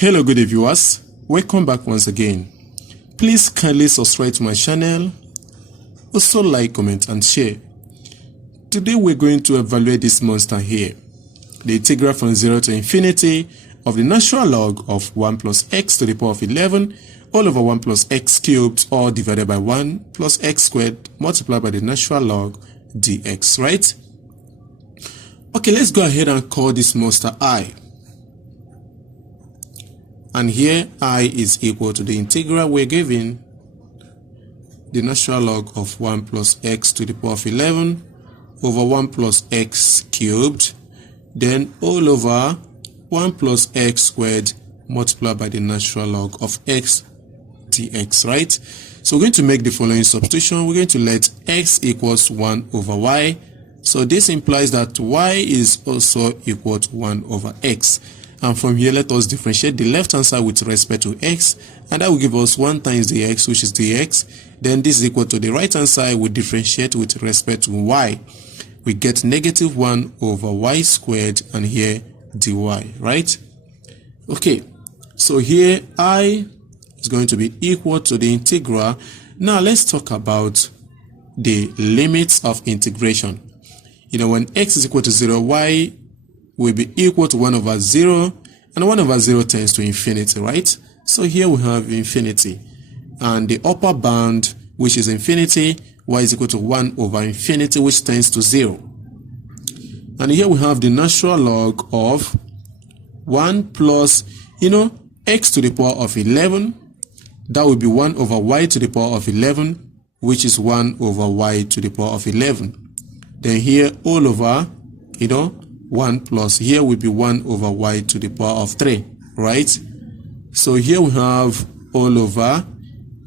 Hello good day viewers, welcome back once again. Please kindly subscribe to my channel, also like, comment and share. Today we're going to evaluate this monster here, the integral from 0 to infinity of the natural log of 1 plus x to the power of 11 all over 1 plus x cubed, or divided by 1 plus x squared multiplied by the natural log dx, right? Okay, let's go ahead and call this monster I. And here I is equal to the integral we're given, the natural log of 1 plus x to the power of 11 over 1 plus x cubed, then all over 1 plus x squared multiplied by the natural log of x dx, right? So we're going to make the following substitution. We're going to let x equals 1 over y. So this implies that y is also equal to 1 over x. And from here, let us differentiate the left hand side with respect to x, and that will give us 1 times dx, which is dx. Then this is equal to the right hand side, we differentiate with respect to y. We get negative 1 over y squared, and here dy, right? Okay, so here I is going to be equal to the integral. Now let's talk about the limits of integration. You know, when x is equal to 0, y will be equal to 1 over 0, and 1 over 0 tends to infinity, right? So here we have infinity, and the upper bound, which is infinity, y is equal to 1 over infinity, which tends to 0. And here we have the natural log of 1 plus, x to the power of 11. That will be 1 over y to the power of 11, which is 1 over y to the power of 11. Then here all over, 1 plus, here will be 1 over y to the power of 3, right? So here we have all over,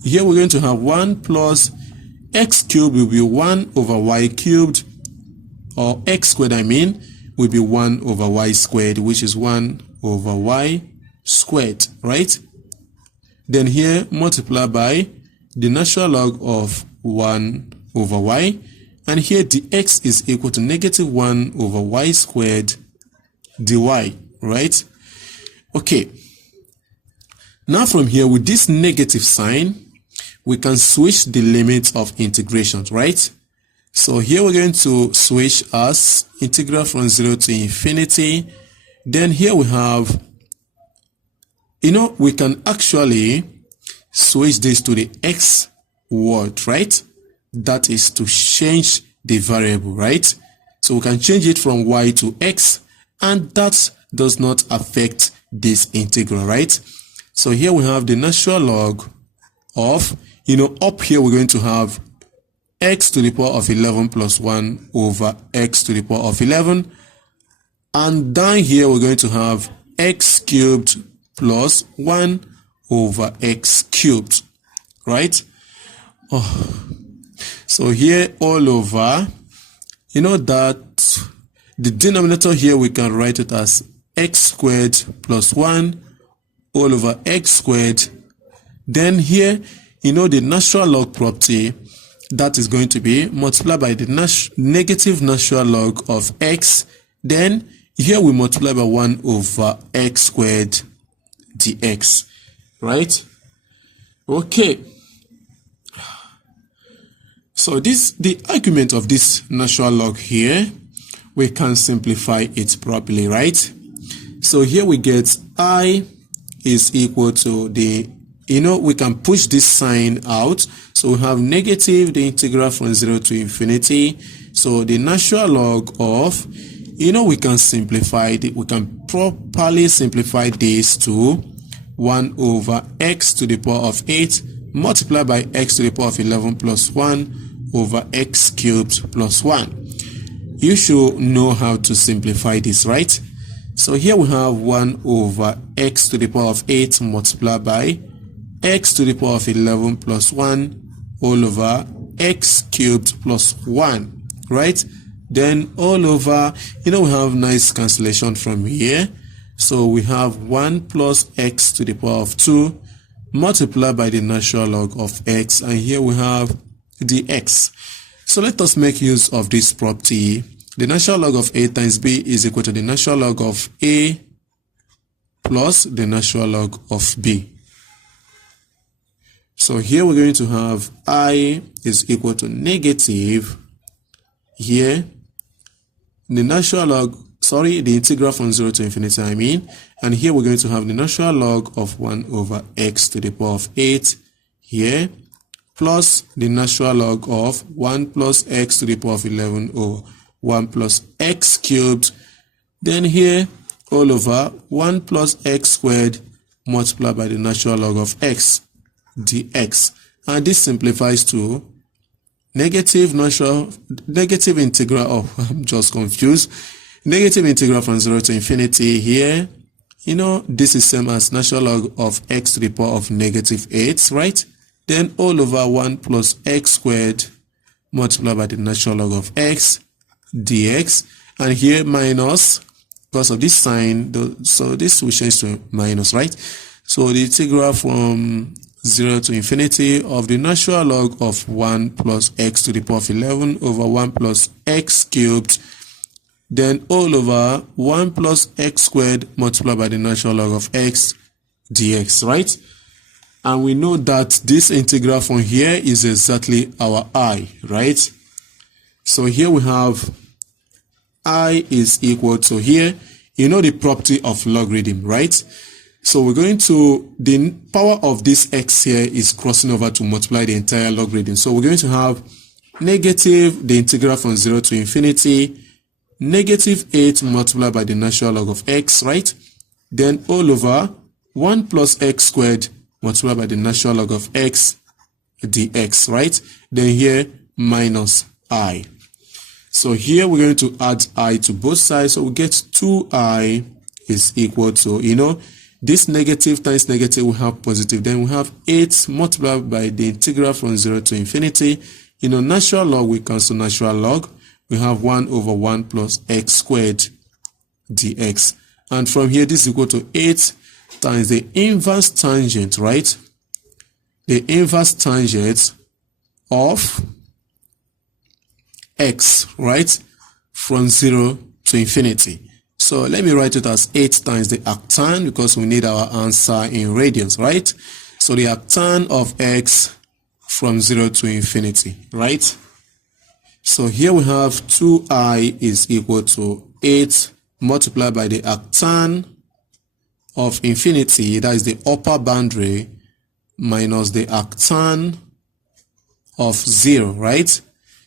here we're going to have 1 plus x cubed will be 1 over y cubed, or x squared will be 1 over y squared, which is 1 over y squared, right? Then here multiply by the natural log of 1 over y, and here dx is equal to negative 1 over y squared dy, right? Okay, now from here, with this negative sign, we can switch the limits of integrations, right? So here we're going to switch as integral from 0 to infinity. Then here we have, we can actually switch this to the x word, right? That is to change the variable, right? So we can change it from y to x, and that does not affect this integral, right? So here we have the natural log of, up here we're going to have x to the power of 11 plus 1 over x to the power of 11. And down here we're going to have x cubed plus 1 over x cubed, right? So here all over, that the denominator here we can write it as x squared plus 1 all over x squared. Then here, the natural log property, that is going to be multiplied by the negative natural log of x. Then here we multiply by 1 over x squared dx, right? Okay. So the argument of this natural log here, we can simplify it properly, right? So here we get I is equal to the, we can push this sign out. So we have negative the integral from 0 to infinity. So the natural log of, we can simplify it. We can properly simplify this to 1 over x to the power of 8 multiplied by x to the power of 11 plus 1 over x cubed plus 1. You should know how to simplify this, right? So here we have 1 over x to the power of 8 multiplied by x to the power of 11 plus 1 all over x cubed plus 1, right? Then all over, we have nice cancellation from here. So we have 1 plus x to the power of 2 multiplied by the natural log of x, and here we have dx. So let us make use of this property. The natural log of a times b is equal to the natural log of a plus the natural log of b. So here we're going to have I is equal to negative, here the natural log, the integral from 0 to infinity, and here we're going to have the natural log of 1 over x to the power of 8 here, plus the natural log of 1 plus x to the power of 11 over 1 plus x cubed, then here all over 1 plus x squared multiplied by the natural log of x dx, and this simplifies to negative integral of, I'm just confused, negative integral from 0 to infinity here, this is same as natural log of x to the power of negative 8, right? Then all over 1 plus x squared multiplied by the natural log of x dx, and here minus, because of this sign, so this will change to minus, right? So the integral from 0 to infinity of the natural log of 1 plus x to the power of 11 over 1 plus x cubed, then all over 1 plus x squared multiplied by the natural log of x dx, right? And we know that this integral from here is exactly our I, right? So here we have I is equal to, here, the property of logarithm, right? So we're going to, the power of this x here is crossing over to multiply the entire logarithm. So we're going to have negative the integral from 0 to infinity, negative 8 multiplied by the natural log of x, right? Then all over 1 plus x squared multiplied by the natural log of x dx, right? Then here minus I. So here we're going to add I to both sides. So we get 2I is equal to, this negative times negative, we have positive. Then we have 8 multiplied by the integral from 0 to infinity. Natural log, we cancel natural log. We have 1 over 1 plus x squared dx. And from here, this is equal to 8 times the inverse tangent, right? The inverse tangent of x, right? From 0 to infinity. So let me write it as 8 times the arctan, because we need our answer in radians, right? So the arctan of x from 0 to infinity, right? So here we have 2I is equal to 8 multiplied by the arctan of infinity, that is the upper boundary, minus the arctan of 0, right?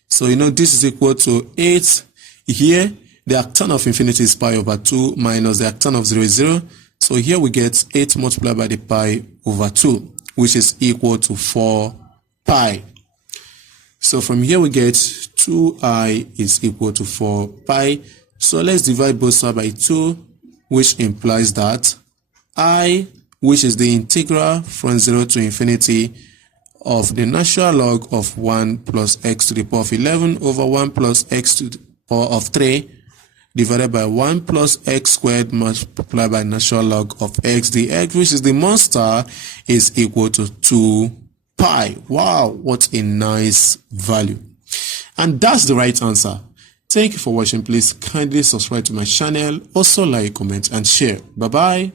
So this is equal to 8 here. The arctan of infinity is pi over 2 minus the arctan of 0 is 0. So here we get 8 multiplied by the pi over 2, which is equal to 4 pi. So from here we get 2I is equal to 4 pi. So let's divide both sides by 2, which implies that I, which is the integral from 0 to infinity of the natural log of 1 plus x to the power of 11 over 1 plus x to the power of 3 divided by 1 plus x squared multiplied by natural log of x dx, which is the monster, is equal to 2 pi. Wow, what a nice value. And that's the right answer. Thank you for watching. Please kindly subscribe to my channel. Also like, comment, and share. Bye-bye.